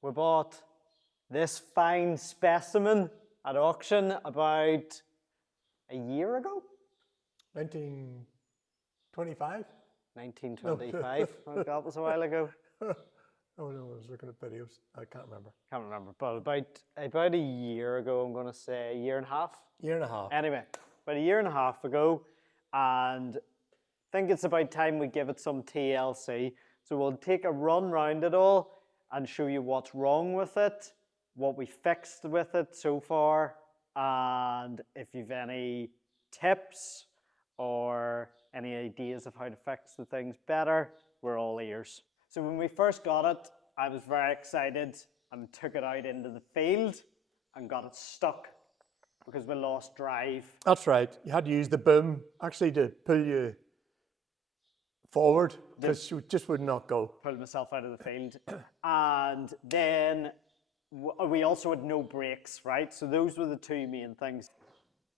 We bought this fine specimen at auction about a year ago. 1925? 1925. Oh, that was a while ago. Oh no, I was looking at videos. I can't remember. Can't remember, but about a year ago, I'm going to say a year and a half. Year and a half. Anyway, about a year and a half ago, and I think it's about time we give it some TLC. So we'll take a run round it all and show you what's wrong with it, what we fixed with it so far, and if you've any tips or any ideas of how to fix the things better, we're all ears. So when we first got it, I was very excited and took it out into the field and got it stuck because we lost drive. That's right. You had to use the boom actually to pull you forward because you just would not go. Pulled myself out of the field. And then we also had no brakes, right? So those were the two main things.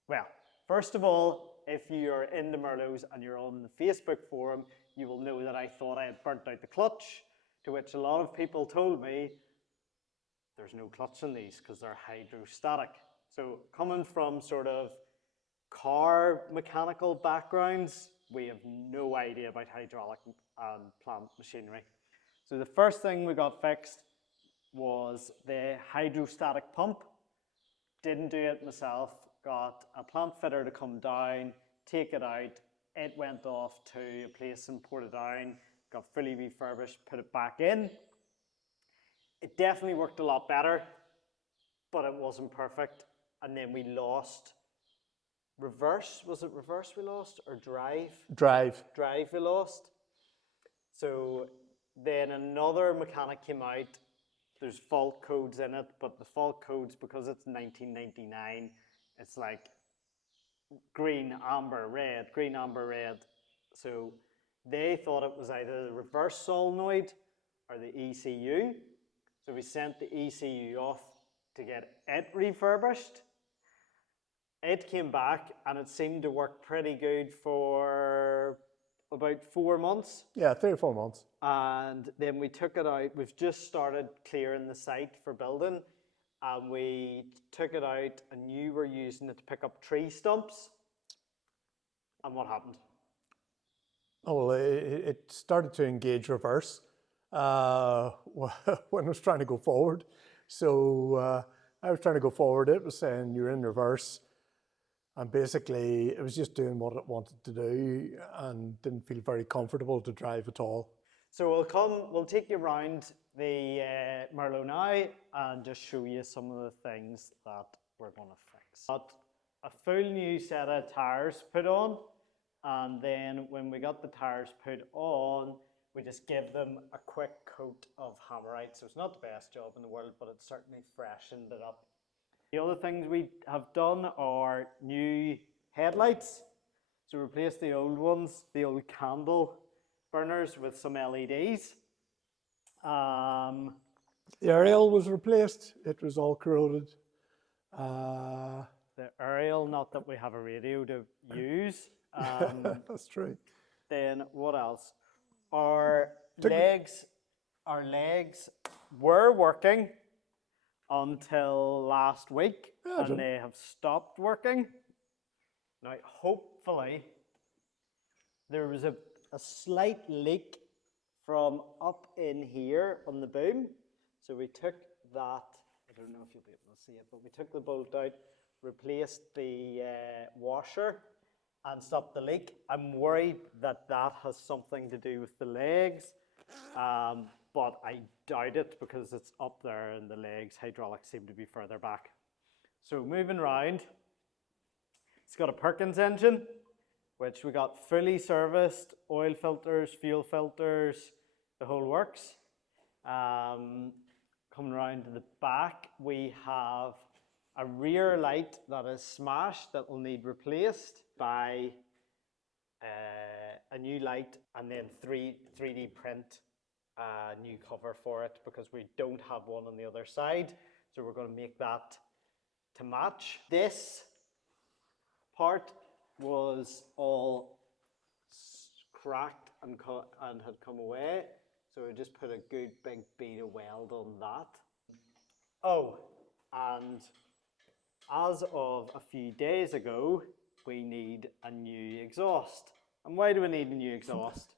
Well, first of all, if you're into Merlos and you're on the Facebook forum, you will know that I thought I had burnt out the clutch, to which a lot of people told me there's no clutch in these because they're hydrostatic. So coming from sort of car mechanical backgrounds, we have no idea about hydraulic and plant machinery. So the first thing we got fixed was the hydrostatic pump. Didn't do it myself, got a plant fitter to come down, take it out. It went off to a place in Portadown, got fully refurbished, put it back in. It definitely worked a lot better, but it wasn't perfect. And then we lost reverse. Was it reverse we lost or drive? Drive. Drive we lost. So then another mechanic came out. There's fault codes in it, but the fault codes, because it's 1999, it's like green, amber, red, green, amber, red. So they thought it was either the reverse solenoid or the ECU. So we sent the ECU off to get it refurbished. It came back and it seemed to work pretty good for about 4 months. Yeah, 3 or 4 months. And then we took it out. We've just started clearing the site for building. And we took it out and you were using it to pick up tree stumps. And what happened? Oh, well, it started to engage reverse when I was trying to go forward. So I was trying to go forward. It was saying you're in reverse. And basically, it was just doing what it wanted to do and didn't feel very comfortable to drive at all. So we'll take you around the Merlo now and just show you some of the things that we're going to fix. Got a full new set of tires put on, and then when we got the tires put on, we just give them a quick coat of Hammerite. So it's not the best job in the world, but it certainly freshened it up. The other things we have done are new headlights. So replace the old ones, the old candle burners with some LEDs. The aerial was replaced. It was all corroded. The aerial, not that we have a radio to use. That's true. Then what else? Our legs were working until last week, and they have stopped working. Now, hopefully, there was a slight leak from up in here on the boom. So we took that, I don't know if you'll be able to see it, but we took the bolt out, replaced the washer, and stopped the leak. I'm worried that that has something to do with the legs. But I doubt it because it's up there and the legs, hydraulics seem to be further back. So moving around, it's got a Perkins engine, which we got fully serviced, oil filters, fuel filters, the whole works. Coming around to the back, we have a rear light that is smashed that will need replaced by a new light and then 3D print a new cover for it because we don't have one on the other side. So we're going to make that to match. This part was all cracked and had come away. So we just put a good big bead of weld on that. Oh, and as of a few days ago, we need a new exhaust. And why do we need a new exhaust?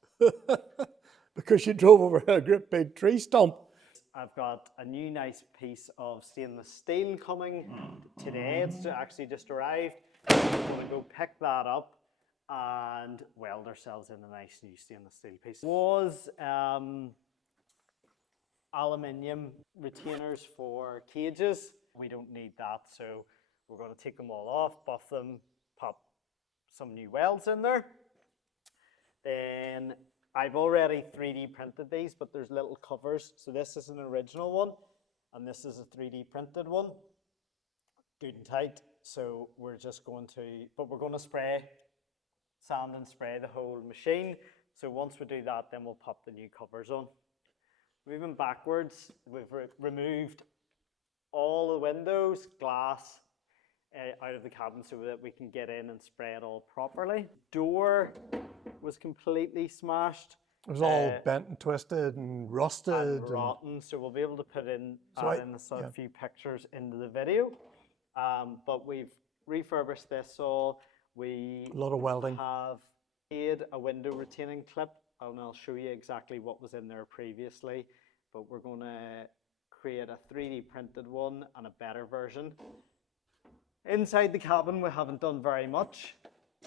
Because you drove over a great big tree stump. I've got a new nice piece of stainless steel coming today. It's actually just arrived. We're going to go pick that up and weld ourselves in a nice new stainless steel piece. It was aluminium retainers for cages. We don't need that, so we're going to take them all off, buff them, pop some new welds in there. Then I've already 3D printed these, but there's little covers. So this is an original one, and this is a 3D printed one. Good and tight. So we're just going to, but we're going to sand and spray the whole machine. So once we do that, then we'll pop the new covers on. Moving backwards, we've removed all the windows, glass out of the cabin so that we can get in and spray it all properly. Door was completely smashed. It was all bent and twisted and rusted. And rotten, so we'll be able to put in, a few pictures into the video. But we've refurbished this all. We a lot of welding. Have made a window retaining clip, and I'll show you exactly what was in there previously. But we're going to create a 3D printed one and a better version. Inside the cabin, we haven't done very much.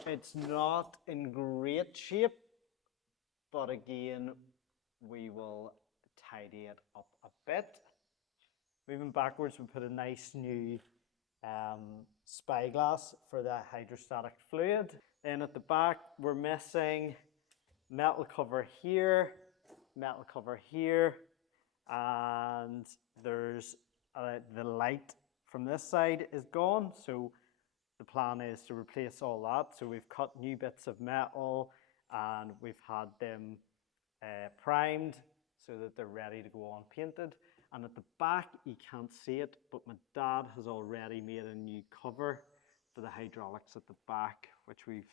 It's not in great shape, but again, we will tidy it up a bit. Moving backwards, we put a nice new spyglass for the hydrostatic fluid. Then at the back, we're missing metal cover here, and there's the light from this side is gone. So the plan is to replace all that. So we've cut new bits of metal and we've had them primed so that they're ready to go on painted. And at the back, you can't see it, but my dad has already made a new cover for the hydraulics at the back, which we've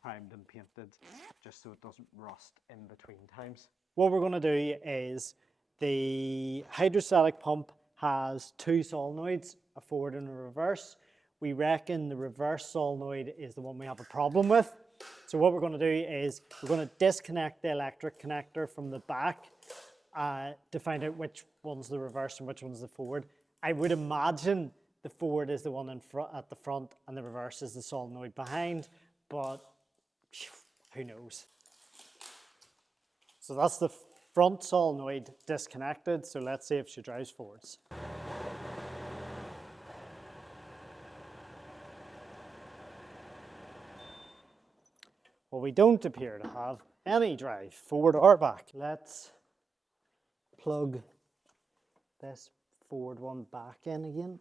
primed and painted just so it doesn't rust in between times. What we're going to do is the hydrostatic pump has two solenoids, a forward and a reverse. We reckon the reverse solenoid is the one we have a problem with. So what we're going to do is we're going to disconnect the electric connector from the back to find out which one's the reverse and which one's the forward. I would imagine the forward is the one at the front and the reverse is the solenoid behind, but who knows? So that's the front solenoid disconnected, so let's see if she drives forwards. Well, we don't appear to have any drive, forward or back. Let's plug this forward one back in again.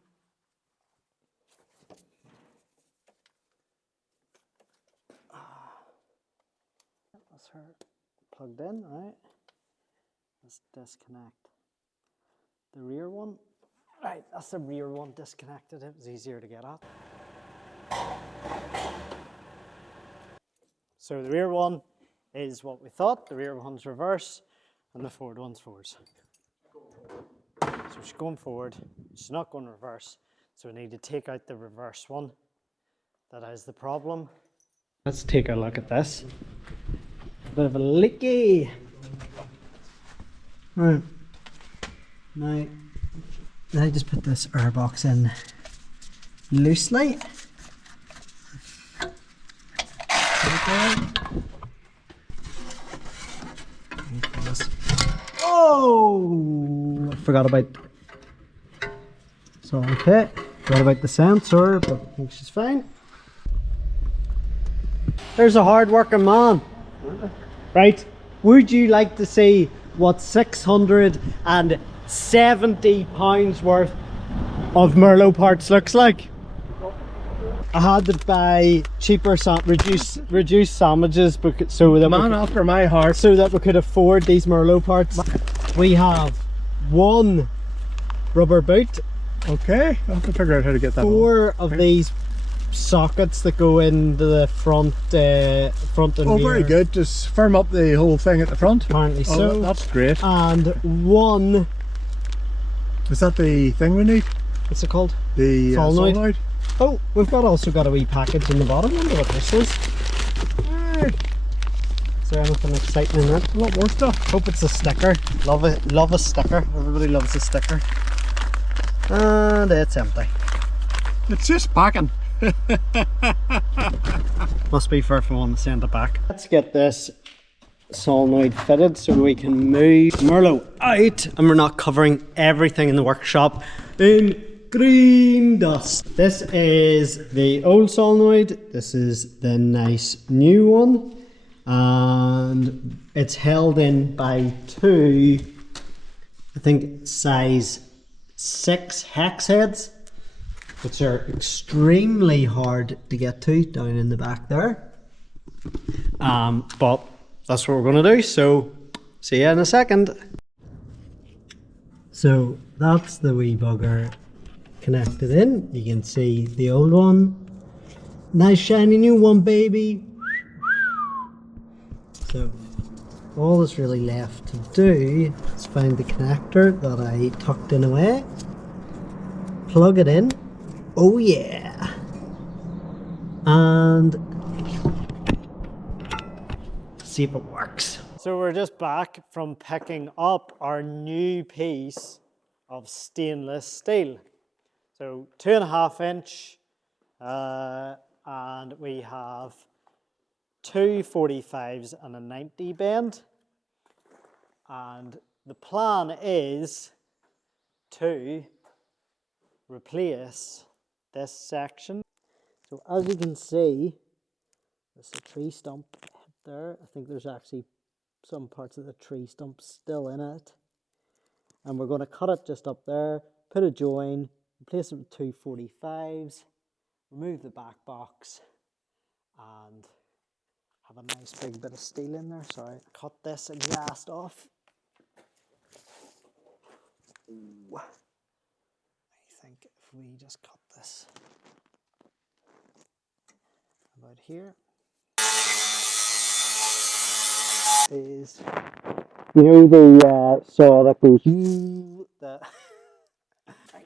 That's her plugged in, right? Let's disconnect the rear one. Right, that's the rear one disconnected. It was easier to get at. So the rear one is what we thought. The rear one's reverse and the forward one's forwards. So she's going forward, she's not going reverse. So we need to take out the reverse one. That is the problem. Let's take a look at this. A bit of a leaky. Right. Now, I just put this air box in loosely. Oh, I forgot about. So okay, forgot about the sensor, but I think she's fine. There's a hard-working man, right? Would you like to see what 670 pounds worth of Merlo parts looks like? I had to buy cheaper, reduced sandwiches so that after my heart. so that we could afford these Merlo parts. We have one rubber boot, Okay, I'll have to figure out how to get that. 4 of these sockets that go into the front and Oh, rear. very good. Just firm up the whole thing at the front. Apparently Oh, so. that's great. And one Is that the thing we need? What's it called? The Solenoid. solenoid? Oh, we've also got a wee package in the bottom. I wonder what this is. Is there anything exciting in it? A lot more stuff. Hope it's a sticker. Love it. Love a sticker. Everybody loves a sticker. And it's empty. It's just packing. Must be for if we want to send it back. Let's get this solenoid fitted so we can move Merlo out and we're not covering everything in the workshop in green dust. This is the old solenoid. This is the nice new one. And it's held in by two, I think, size 6 hex heads, which are extremely hard to get to down in the back there. But that's what we're going to do, so see you in a second. So that's the wee bugger connected in. You can see the old one. Nice shiny new one, baby. So all that's really left to do is find the connector that I tucked in away, plug it in, oh yeah, and see if it works. So we're just back from picking up our new piece of stainless steel. So 2.5 inch, and we have 2 45s and a 90 bend. And the plan is to replace this section. So as you can see, there's a tree stump there. I think there's actually some parts of the tree stump still in it. And we're going to cut it just up there, put a join, replace it with 2 45s, remove the back box, and have a nice big bit of steel in there. Sorry, cut this exhaust off. Ooh. I think if we just cut this about here, is, you know, the saw that goes, the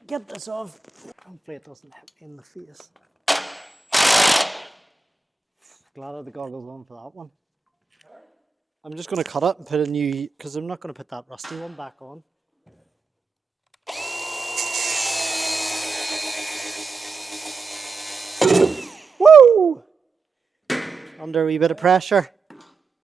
get this off. Hopefully it doesn't hit me in the face. Glad I had the goggles on for that one. I'm just going to cut it and put a new, because I'm not going to put that rusty one back on. Woo! Under a wee bit of pressure.